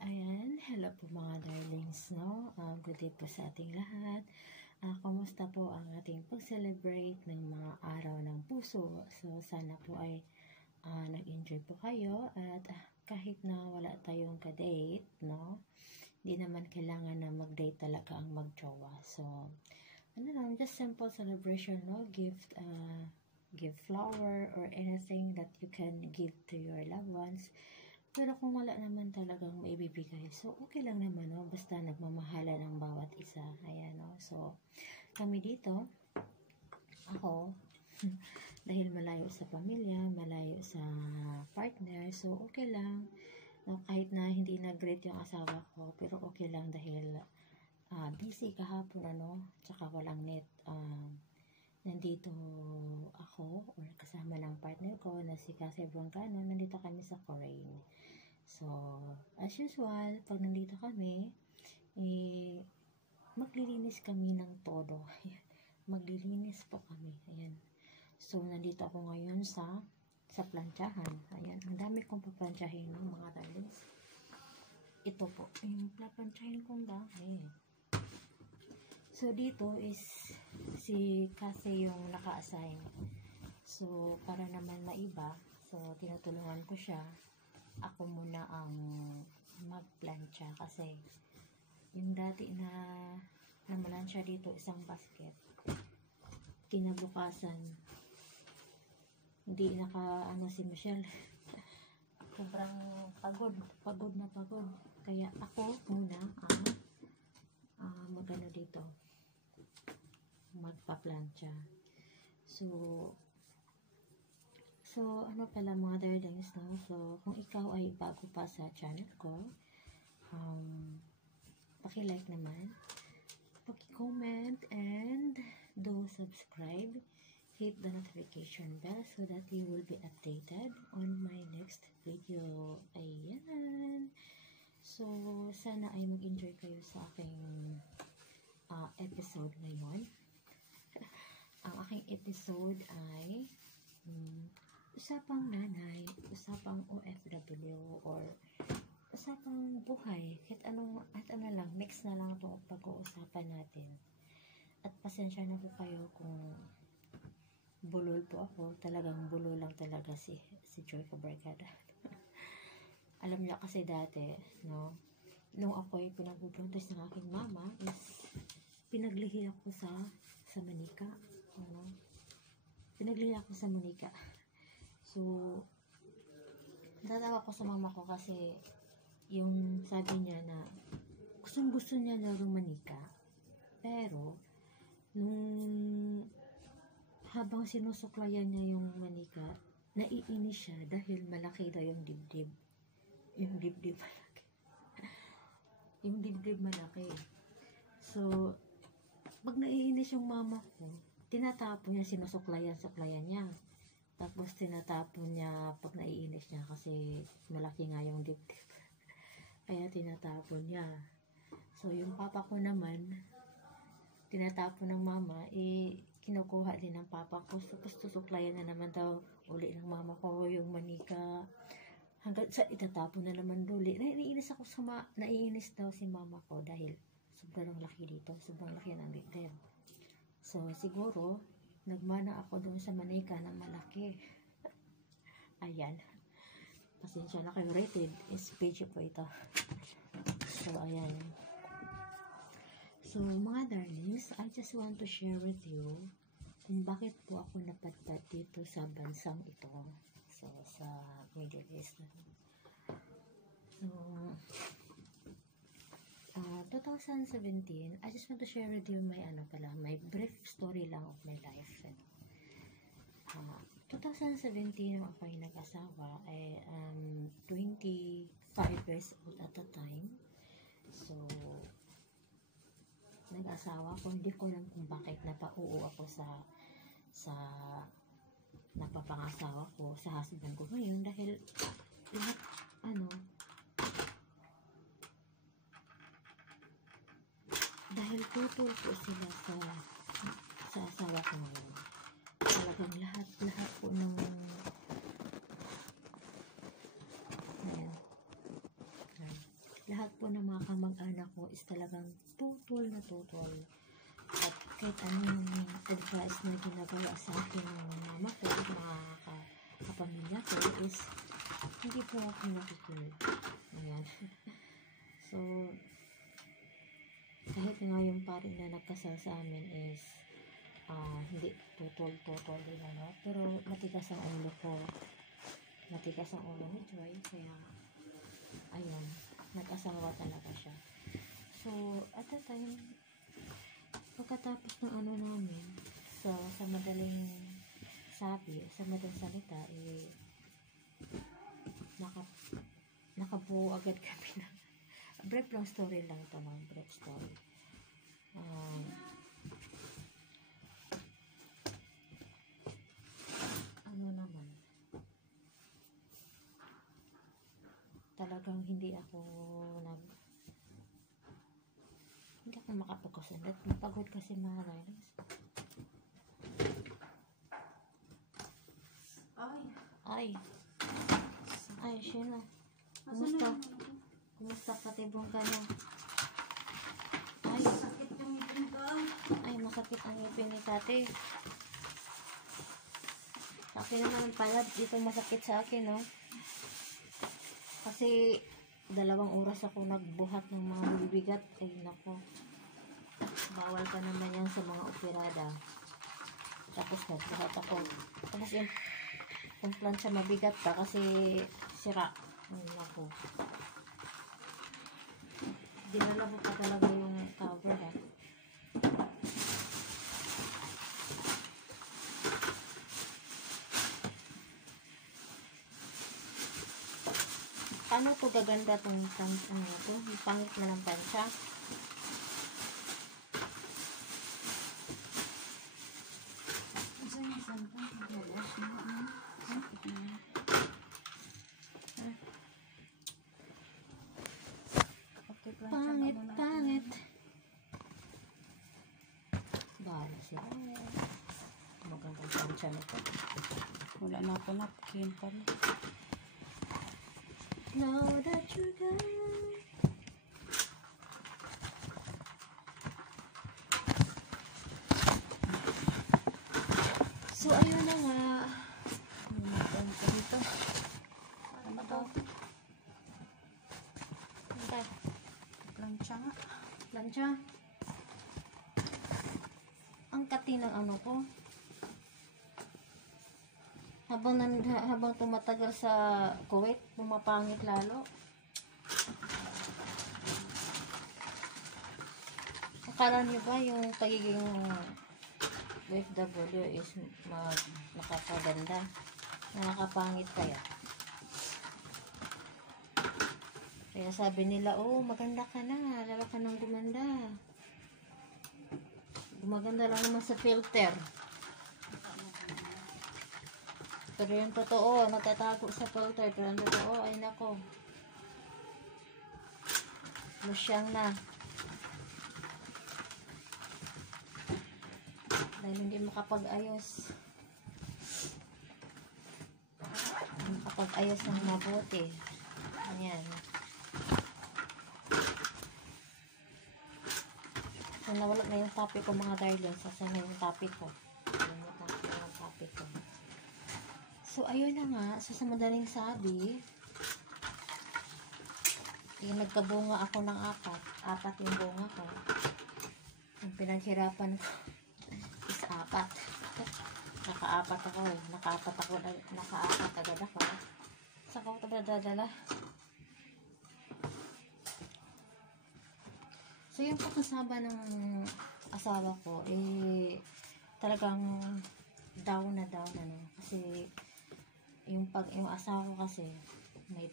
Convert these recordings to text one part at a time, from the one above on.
Ayan, hello po mga darlings, no? Good day po sa ating lahat. Kumusta po ang ating pag-celebrate ng mga araw ng puso? So, sana po ay nag-enjoy po kayo at kahit na wala tayong ka-date, no? Di naman kailangan na mag-date talaga ang mag-jowa. So, ano lang, just simple celebration, no? Give flower or anything that you can give to your loved ones. Pero kung wala naman talagang maibibigay, so okay lang naman, no? Basta nagmamahala ng bawat isa. Ayan, no? So, kami dito, ako, dahil malayo sa pamilya, malayo sa partner, so okay lang. No? Kahit na hindi nag-greet yung asawa ko, pero okay lang dahil busy kahapon, tsaka walang net. Nandito ako or kasama ng partner ko na si Cassie Broncano, nandito kami sa Corain. So, as usual, pag nandito kami, maglilinis kami ng todo. Maglilinis po kami. Ayan. So, nandito ako ngayon sa plantsahan. Ayan. Ang dami kong paplantsahin ng mga darlings. Ito po, yung paplantsahin kong dami. So, dito is si Cassie yung naka-assign. So, para naman maiba, so, tinutulungan ko siya. Ako muna ang magplantsa kasi yung dati na namalansya dito isang basket. Kinabukasan, hindi si Michelle. Sobrang pagod na pagod. Kaya ako muna ang magano dito. Magpa-plancha. So, ano pala mga darlings, no? So, kung ikaw ay bago pa sa channel ko, paki-like naman, paki-comment, and do subscribe. Hit the notification bell so that you will be updated on my next video. Ayan. So, sana ay mag-enjoy kayo sa aking episode ngayon. Ang aking episode ay usapang nanay, usapang OFW, or usapang buhay. Kahit ano lang, mix na lang itong pag-uusapan natin. At pasensya na po kayo kung bulol po ako. Talagang bulol lang talaga si Joy Cabarcada. Alam niya kasi dati, no? Nung ako ay pinagbubuntis ng aking mama, is pinaglihi ako sa Manika. Pinaglihi ako sa Manika. So, natatawa ko sa mama ko kasi yung sabi niya na gusto niya na Manika. Pero, nung habang sinusuklayan niya yung Manika, naiinis siya dahil malaki daw yung dibdib. Yung dibdib malaki. Yung dibdib malaki. So, pag naiinis yung mama ko, tinatapon niya, sinusuklayan niya. Tapos tinatapon niya pag naiinis niya kasi malaki nga yung dibdib. Kaya tinatapon niya. So, yung papa ko naman, tinatapon ng mama, kinukuha din ng papa ko. Tapos susuklayan na naman daw uli ng mama ko yung Manika. Hanggang sa itatapon na naman uli. Naiinis daw si mama ko dahil sobrang laki dito. Sobrang laki ng dibdib. So, siguro, nagmana ako doon sa Manika na malaki. Ayan. Pasensya na kayo, rated is page po ito. So, ayan. So, mga darlings, I just want to share with you kung bakit po ako napadpad dito sa bansang ito. So, sa Middle East. So, 2017, I just want to share with you my brief story lang of my life. 2017, nung ako ay nag-asawa, 25 years old at the time. So, nag-asawa ko, hindi ko alam kung bakit napauo ako sa napapangasawa ko sa husband ko ngayon dahil lahat, dahil tutol po sila sa asawa ko ngayon. Talagang lahat po ng is talagang tutol na tutol. At kahit anong advice na ginagawa sa akin ng mama ko, mga kapamilya ko, is hindi po ako nakikinig. Ayan. So, kahit nga yung pare na nagkasal sa amin is hindi tutol din, ano. Pero matigas ang ulo ko. Matigas ang ulo ni Joy. Kaya, ayan, nag-asawa talaga siya. So, at that time, pagkatapos ng ano namin, so, sa madaling sabi, sa madaling salita, nakabuo agad kami na brief lang story lang ito, mga brief story. Ano naman, talagang hindi ako makapag-concentrate. Pagod kasi mga guys. Ay, Sheila. Kumusta patibong ka na? Ay, Sakit yung ngipin ko. Ay, masakit ang ngipin ni Kate. Sa akin naman pala, dito masakit sa akin, no? Kasi 2 oras ako nagbuhat ng mga bibigat. Ay, nako. Bawal pa naman yan sa mga operada. Tapos nagbuhat ako. Tapos yung plancha mabigat pa kasi sira. Ay, nako. Dinala ko pa talaga yung cover, ha. Paano to gaganda tong ito? Yung pangit na ng plancha. Pangit. Bahala siya. Magandang plancha nito. Wala na ako napkin pa rin. Now that you're gone. So, ayun na nga. Lumaban pa dito. Ano to? Hintay. Plancha nga. Plancha. Ang kati ng ano ko. Habang tumatagal sa Kuwait, pumapangit lalo. Akala niyo ba yung pagiging OFW is nakakaganda? Nakakapangit kaya? Kaya sabi nila, oh, maganda ka na. Lalo ka nang gumanda. Gumaganda lang naman sa filter. Pero yung totoo, natatago sa filter. Pero yung totoo, ay nako. Lusyang na. Dahil hindi makapag-ayos. Makapag-ayos ng mabuti. Ayan. So, nawala na yung topic ko, mga darling. Saan na yung topic ko? Nalimutan ko yung topic ko. So, ayun na nga. So, sa madaling sabi, nagkabunga ako ng 4. 4 yung bunga ko. Yung pinaghirapan ko is 4. Naka-4 ako eh. Naka-4 agad ako. Saan ko ito dadala? So, yung pagkasama ng asawa ko, talagang down na ano. Kasi, yung asawa ko kasi, may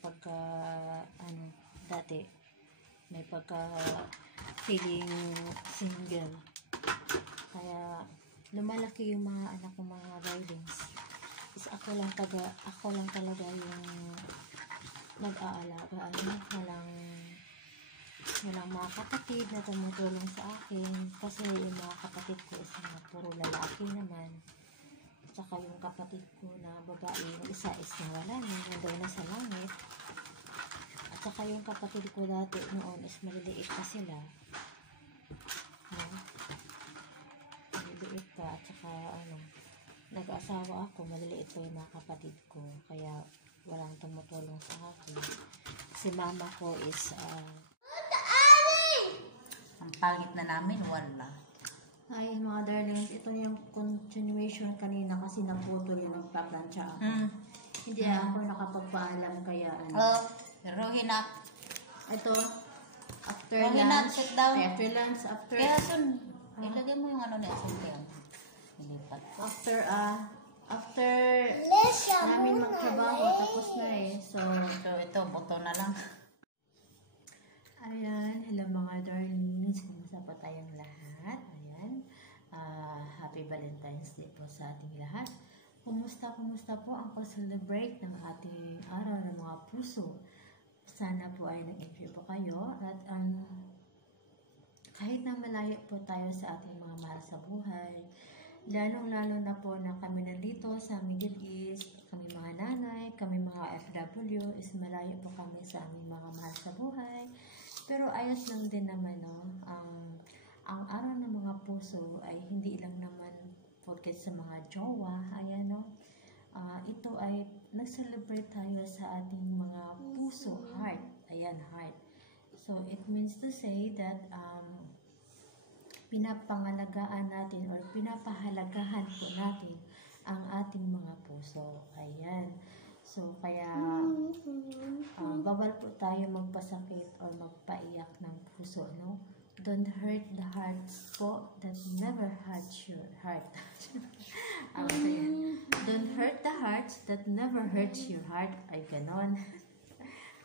dati, may feeling single. Kaya, lumalaki yung mga anak ko, mga darlings. Is ako lang talaga yung nag-aalaga. Walang mga kapatid na tumutulong sa akin. Kasi yung mga kapatid ko is puro lalaki naman. Tsaka yung kapatid ko na babae, yung isa is nawala na, nandoon na sa langit. At saka yung kapatid ko dati noon is maliliit pa sila. No? Maliliit pa at saka nag-asawa ako, maliliit pa yung mga kapatid ko. Kaya walang tumutulong sa akin. Si mama ko is Ang pangit na namin, wala. ay mga darlings, ito yung continuation kanina kasi naputol yung nagpaplansya ako. Hindi ako nakapagpaalam kaya Pero hinap. ito, after Rohinat, lunch, sit down. after Kaya sun, ilagay mo yung ano na asunti ang ilipat. after namin magtrabaho, tapos na So, ito, buto na lang. ayan, hello mga darlings, kumusta po tayong lahat? Ayan, happy Valentine's Day po sa ating lahat. Kumusta po ang pag-celebrate ng ating araw ng mga puso? Sana po ay nag-enjoy po kayo at kahit na malayo po tayo sa ating mga mahal sa buhay, lalong-lalo na po na kami nandito sa Middle East, kami mga nanay, kami mga FW, is malayo po kami sa aming mga mahal sa buhay. Pero ayos lang din naman, no? Ang araw ng mga puso ay hindi lang naman porket sa mga jowa, ayan, no? Ito ay nag-celebrate tayo sa ating mga puso, heart. Ayan, heart. So, it means to say that pinapangalagaan natin or pinapahalagahan po natin ang ating mga puso. Ayan. So, kaya bawal po tayo magpasakit or magpaiyak ng puso, no? Don't hurt the hearts po that never hurts your heart. Don't hurt the hearts that never hurts your heart. Ay, ganon.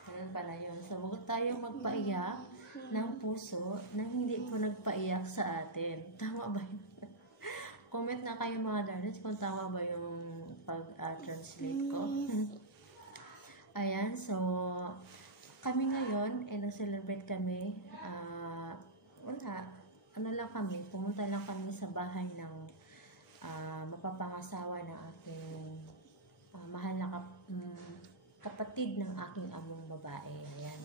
Ganun pala yun. So, huwag tayong magpaiyak ng puso na hindi po nagpaiyak sa atin. Tama ba yun? Comment na kayo mga darlings kung tama ba yung pag-translate ko. Ayan, so kami ngayon ay nag-celebrate kami. Pumunta lang kami sa bahay ng mapapangasawa ng aking mahal na kapatid ng aking among babae. Ayan.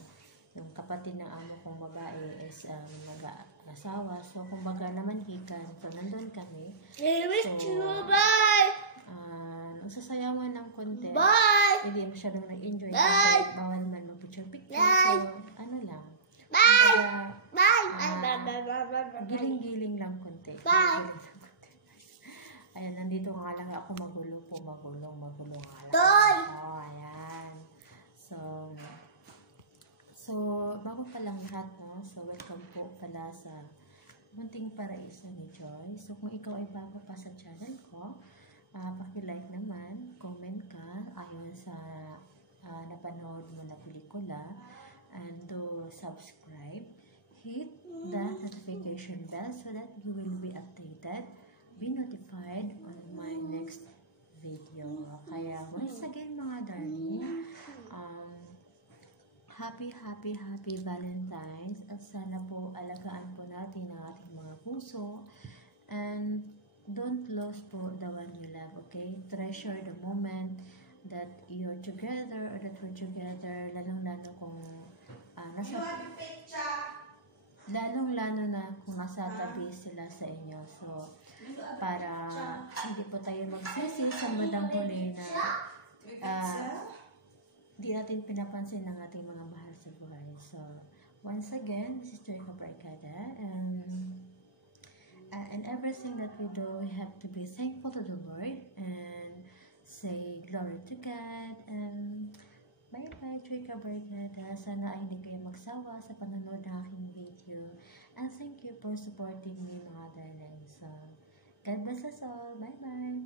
Yung kapatid ng amo kong babae is mag-asawa. So, kumbaga naman hikan. So, nandun kami. Nagsasayawan ng konti. Hindi masyadong nag-enjoy kasi bawal man mag-picture-picture. So, ano lang. Giling-giling lang konti. Ayan, nandito nga lang ako magulo nga lang. Ayan. So, bago pa lang lahat, no? So, welcome po pala sa Munting Paraiso ni Joy. So, kung ikaw ay bago pa sa channel ko, paki-like naman, comment ka ayon sa napanood mo na pelikula, and do subscribe. Hit the notification bell so that you will be updated, be notified on my next video. Kaya once again mga darling, happy Valentine's at sana po alagaan po natin ang ating mga puso and don't lose po the one you love, okay? Treasure the moment that you're together or that we're together, lalong-lalo kung lalong-lalo na kung nasa tabi sila sa inyo. So, para hindi po tayo magsisi sa bandang huli na di natin pinapansin ng ating mga mahal sa buhay. So, once again, this is Joy Cabarcada, and everything that we do, we have to be thankful to the Lord and say glory to God. And bye-bye, Joy Cabarcada. Sana ay hindi kayo magsawa sa panonood ng aking video. And thank you for supporting me, mga darling. So, God bless us all. Bye-bye.